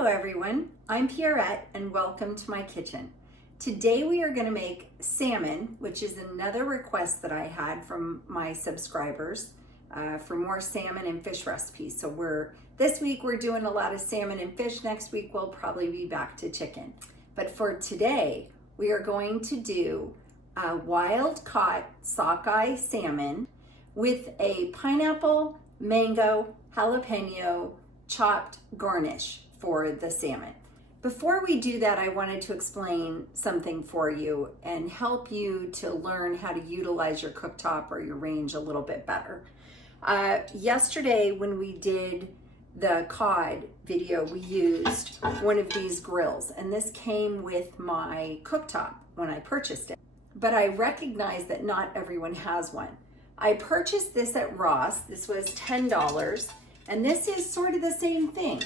Hello everyone, I'm Pierrette and welcome to my kitchen. Today we are going to make salmon, which is another request that I had from my subscribers for more salmon and fish recipes. So this week we're doing a lot of salmon and fish. Next week we'll probably be back to chicken. But for today we are going to do a wild caught sockeye salmon with a pineapple, mango, jalapeno chopped garnish for the salmon. Before we do that, I wanted to explain something for you and help you to learn how to utilize your cooktop or your range a little bit better. Yesterday when we did the cod video, we used one of these grills, and this came with my cooktop when I purchased it. But I recognize that not everyone has one. I purchased this at Ross. This was $10, and this is sort of the same thing.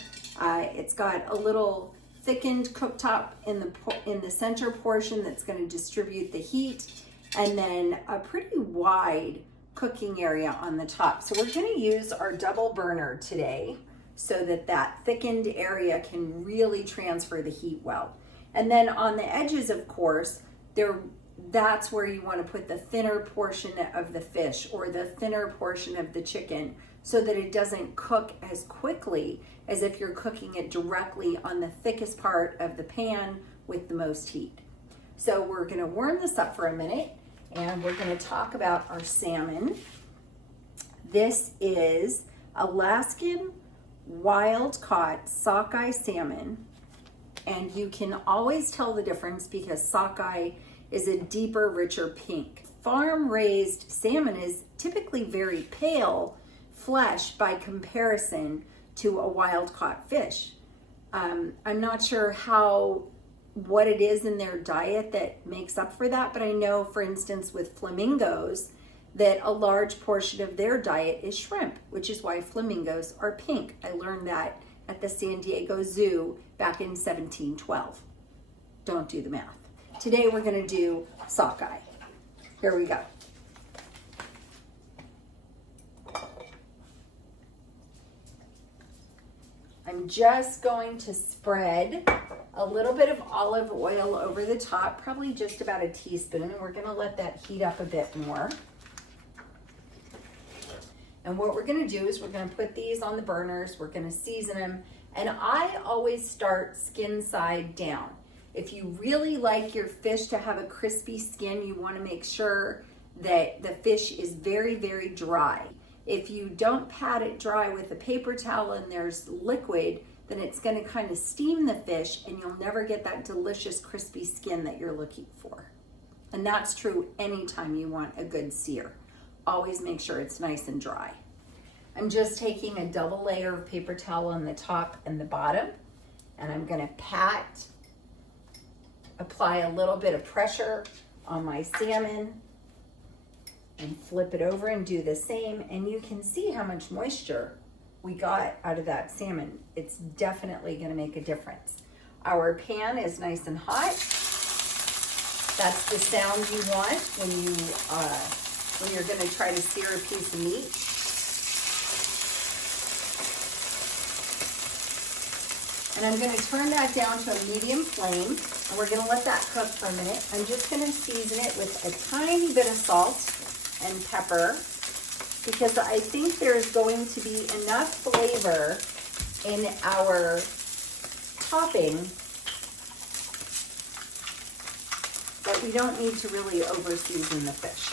It's got a little thickened cooktop in the center portion that's going to distribute the heat, and then a pretty wide cooking area on the top. So we're going to use our double burner today so that thickened area can really transfer the heat well. And then on the edges, of course, that's where you want to put the thinner portion of the fish or the thinner portion of the chicken, so that it doesn't cook as quickly as if you're cooking it directly on the thickest part of the pan with the most heat. So we're gonna warm this up for a minute and we're gonna talk about our salmon. This is Alaskan wild caught sockeye salmon, and you can always tell the difference because sockeye is a deeper, richer pink. Farm raised salmon is typically very pale flesh by comparison to a wild caught fish. I'm not sure what it is in their diet that makes up for that, but I know, for instance, with flamingos, that a large portion of their diet is shrimp, which is why flamingos are pink. I learned that at the San Diego Zoo back in 1712. Don't do the math. Today we're gonna do sockeye. Here we go. I'm just going to spread a little bit of olive oil over the top, probably just about a teaspoon, and we're gonna let that heat up a bit more. And what we're gonna do is we're gonna put these on the burners, we're gonna season them, and I always start skin side down. If you really like your fish to have a crispy skin, you wanna make sure that the fish is very, very dry. If you don't pat it dry with a paper towel and there's liquid, then it's going to kind of steam the fish and you'll never get that delicious crispy skin that you're looking for. And that's true anytime you want a good sear. Always make sure it's nice and dry. I'm just taking a double layer of paper towel on the top and the bottom, and I'm going to apply a little bit of pressure on my salmon and flip it over and do the same, and you can see how much moisture we got out of that salmon. It's definitely going to make a difference. Our pan is nice and hot. That's the sound you want when you're going to try to sear a piece of meat. And I'm going to turn that down to a medium flame, and we're going to let that cook for a minute. I'm just going to season it with a tiny bit of salt and pepper, because I think there's going to be enough flavor in our topping that we don't need to really over season the fish.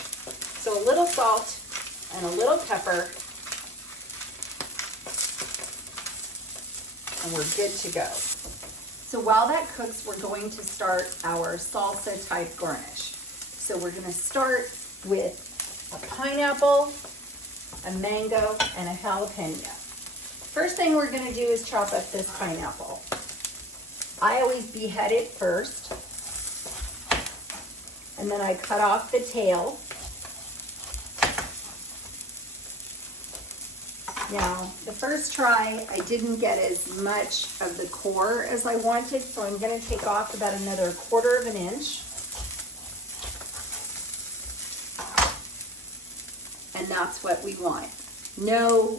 So a little salt and a little pepper, and we're good to go. So while that cooks, we're going to start our salsa type garnish. So we're going to start with a pineapple, a mango, and a jalapeno. First thing we're going to do is chop up this pineapple. I always behead it first, and then I cut off the tail. Now, the first try, I didn't get as much of the core as I wanted, so I'm going to take off about another 1/4 of an inch. And that's what we want. No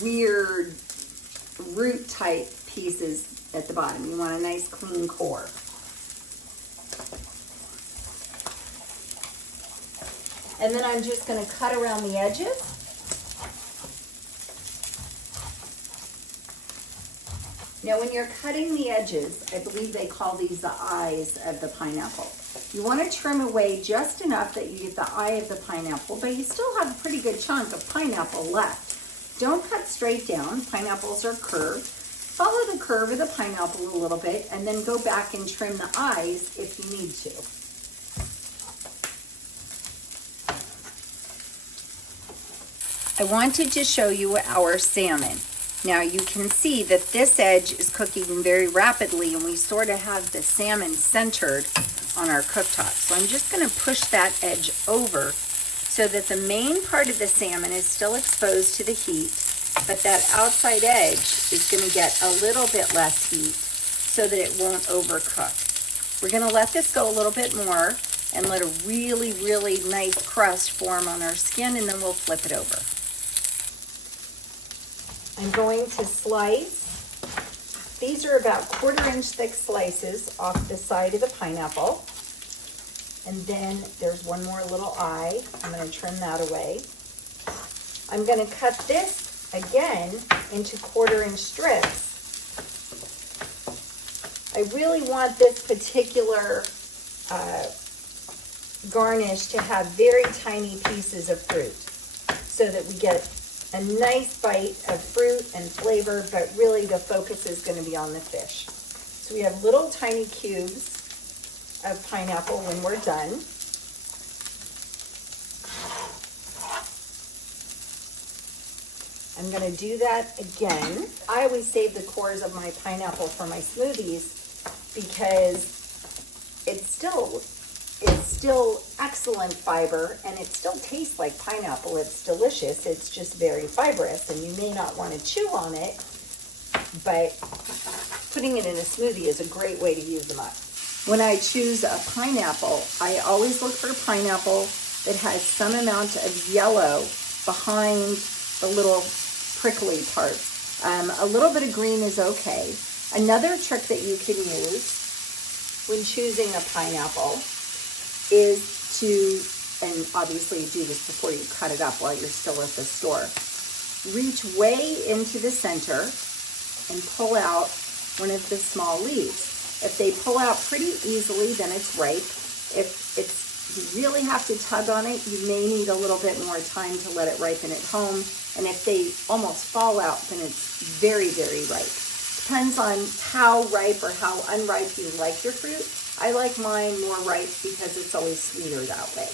weird root type pieces at the bottom. You want a nice clean core. And then I'm just going to cut around the edges. Now when you're cutting the edges, I believe they call these the eyes of the pineapple. You want to trim away just enough that you get the eye of the pineapple, but you still have a pretty good chunk of pineapple left. Don't cut straight down. Pineapples are curved. Follow the curve of the pineapple a little bit and then go back and trim the eyes if you need to. I wanted to show you our salmon. Now you can see that this edge is cooking very rapidly and we sort of have the salmon centered on our cooktop. So I'm just going to push that edge over so that the main part of the salmon is still exposed to the heat, but that outside edge is going to get a little bit less heat so that it won't overcook. We're going to let this go a little bit more and let a really, really nice crust form on our skin, and then we'll flip it over. I'm going to slice. These are about 1/4 inch thick slices off the side of the pineapple. And then there's one more little eye. I'm going to trim that away. I'm going to cut this again into 1/4 inch strips. I really want this particular garnish to have very tiny pieces of fruit so that we get a nice bite of fruit and flavor, but really the focus is going to be on the fish. So we have little tiny cubes of pineapple when we're done. I'm going to do that again. I always save the cores of my pineapple for my smoothies because it's still excellent fiber and it still tastes like pineapple. It's delicious. It's just very fibrous and you may not want to chew on it, but putting it in a smoothie is a great way to use them up. When I choose a pineapple, I always look for a pineapple that has some amount of yellow behind the little prickly part. A little bit of green is okay. Another trick that you can use when choosing a pineapple is to, and obviously do this before you cut it up while you're still at the store, reach way into the center and pull out one of the small leaves. If they pull out pretty easily, then it's ripe. If you really have to tug on it, you may need a little bit more time to let it ripen at home. And if they almost fall out, then it's very, very ripe. Depends on how ripe or how unripe you like your fruit. I like mine more ripe because it's always sweeter that way.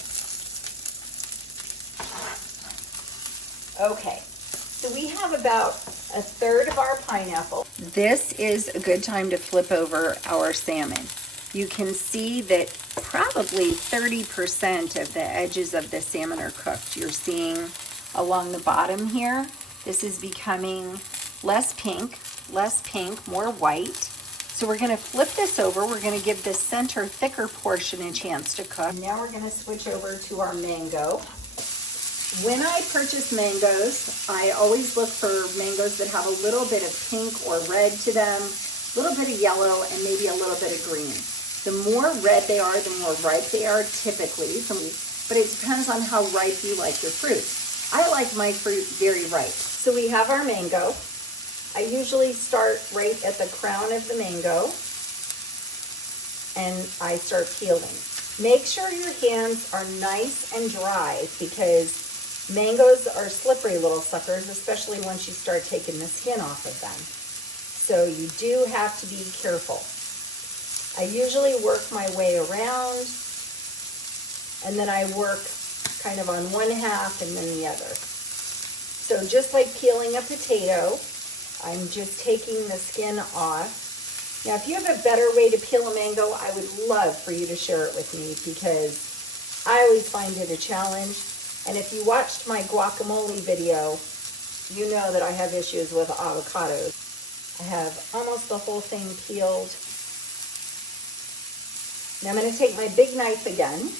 Okay, so we have about 1/3 of our pineapple. This is a good time to flip over our salmon. You can see that probably 30% of the edges of the salmon are cooked. You're seeing along the bottom here, this is becoming less pink, more white. So we're going to flip this over. We're going to give this center thicker portion a chance to cook. Now we're going to switch over to our mango. When I purchase mangoes, I always look for mangoes that have a little bit of pink or red to them, a little bit of yellow, and maybe a little bit of green. The more red they are, the more ripe they are typically, but it depends on how ripe you like your fruit. I like my fruit very ripe. So we have our mango. I usually start right at the crown of the mango and I start peeling. Make sure your hands are nice and dry because mangoes are slippery little suckers, especially once you start taking the skin off of them. So you do have to be careful. I usually work my way around and then I work kind of on one half and then the other. So just like peeling a potato, I'm just taking the skin off. Now, if you have a better way to peel a mango, I would love for you to share it with me because I always find it a challenge. And if you watched my guacamole video, you know that I have issues with avocados. I have almost the whole thing peeled. Now I'm going to take my big knife again,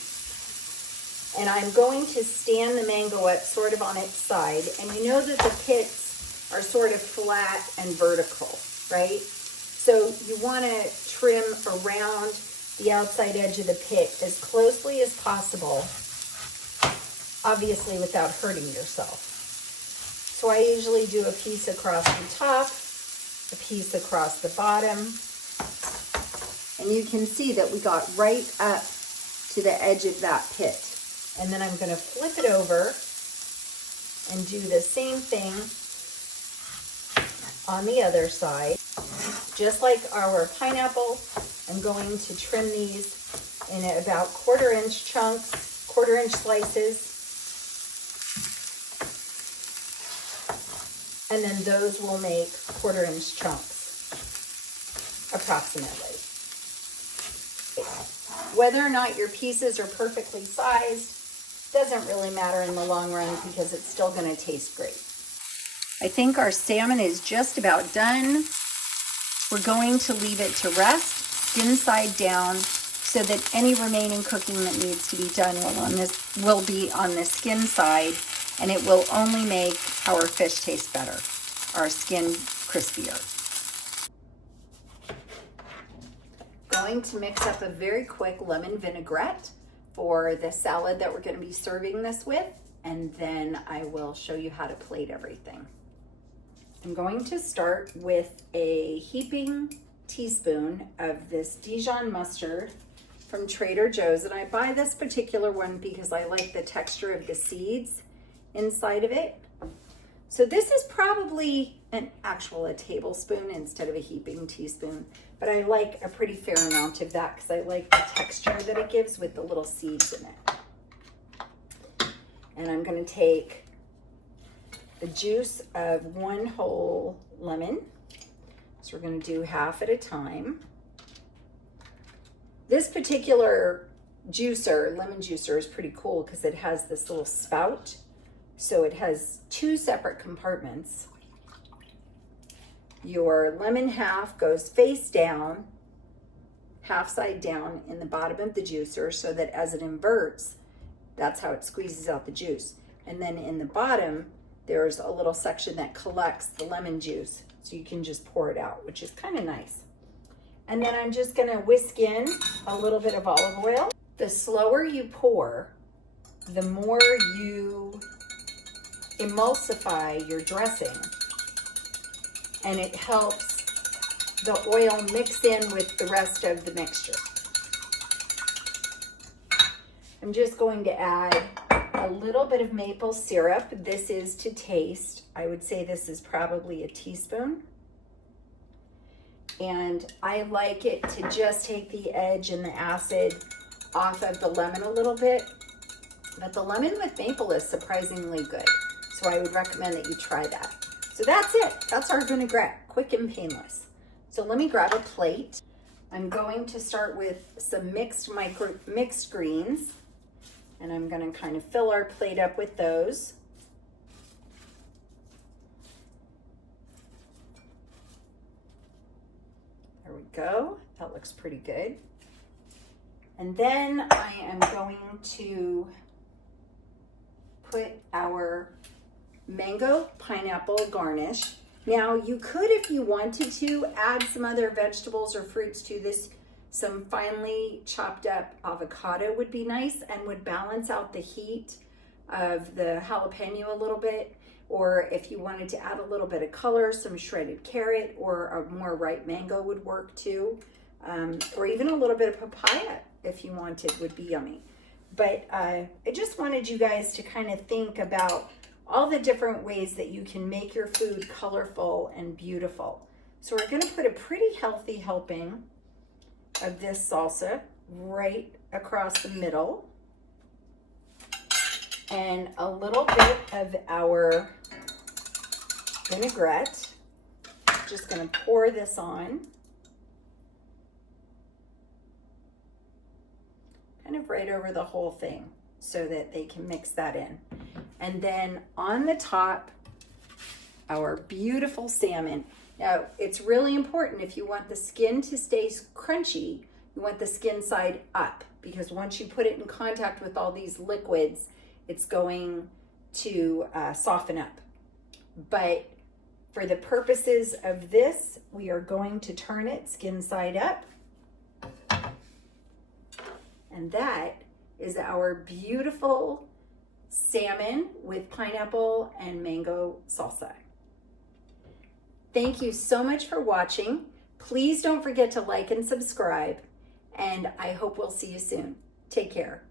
and I'm going to stand the mango up sort of on its side. And you know that the pits are sort of flat and vertical. right? So you want to trim around the outside edge of the pit as closely as possible, obviously without hurting yourself. So I usually do a piece across the top, a piece across the bottom, and you can see that we got right up to the edge of that pit. And then I'm going to flip it over and do the same thing on the other side. Just like our pineapple, I'm going to trim these in about 1/4 inch chunks, 1/4 inch slices. And then those will make 1/4 inch chunks, approximately. Whether or not your pieces are perfectly sized doesn't really matter in the long run because it's still going to taste great. I think our salmon is just about done. We're going to leave it to rest, skin side down, so that any remaining cooking that needs to be done will be on the skin side, and it will only make our fish taste better, our skin crispier. Going to mix up a very quick lemon vinaigrette for the salad that we're going to be serving this with, and then I will show you how to plate everything. I'm going to start with a heaping teaspoon of this Dijon mustard from Trader Joe's, and I buy this particular one because I like the texture of the seeds inside of it. So this is probably a tablespoon instead of a heaping teaspoon, but I like a pretty fair amount of that because I like the texture that it gives with the little seeds in it. And I'm going to take the juice of 1 whole lemon. So we're going to do half at a time. This particular juicer, lemon juicer, is pretty cool because it has this little spout. So it has 2 separate compartments. Your lemon half goes face down, half side down in the bottom of the juicer so that as it inverts, that's how it squeezes out the juice. And then in the bottom, there's a little section that collects the lemon juice so you can just pour it out, which is kind of nice. And then I'm just gonna whisk in a little bit of olive oil. The slower you pour, the more you emulsify your dressing, and it helps the oil mix in with the rest of the mixture. I'm just going to add a little bit of maple syrup. This is to taste. I would say this is probably a teaspoon. And I like it to just take the edge and the acid off of the lemon a little bit. But the lemon with maple is surprisingly good. So I would recommend that you try that. So that's it. That's our vinaigrette, quick and painless. So let me grab a plate. I'm going to start with some mixed greens, and I'm going to kind of fill our plate up with those. There we go. That looks pretty good. And then I am going to put our mango pineapple garnish. Now you could, if you wanted to, add some other vegetables or fruits to this. Some finely chopped up avocado would be nice and would balance out the heat of the jalapeno a little bit. Or if you wanted to add a little bit of color, some shredded carrot or a more ripe mango would work too. Or even a little bit of papaya if you wanted would be yummy. But I just wanted you guys to kind of think about all the different ways that you can make your food colorful and beautiful. So we're going to put a pretty healthy helping of this salsa right across the middle, and a little bit of our vinaigrette. Just going to pour this on, kind of right over the whole thing so that they can mix that in. And then on the top, our beautiful salmon. Now, it's really important if you want the skin to stay crunchy, you want the skin side up, because once you put it in contact with all these liquids, it's going to soften up. But For the purposes of this, we are going to turn it skin side up. And that is our beautiful salmon with pineapple and mango salsa. Thank you so much for watching. Please don't forget to like and subscribe, and I hope we'll see you soon. Take care.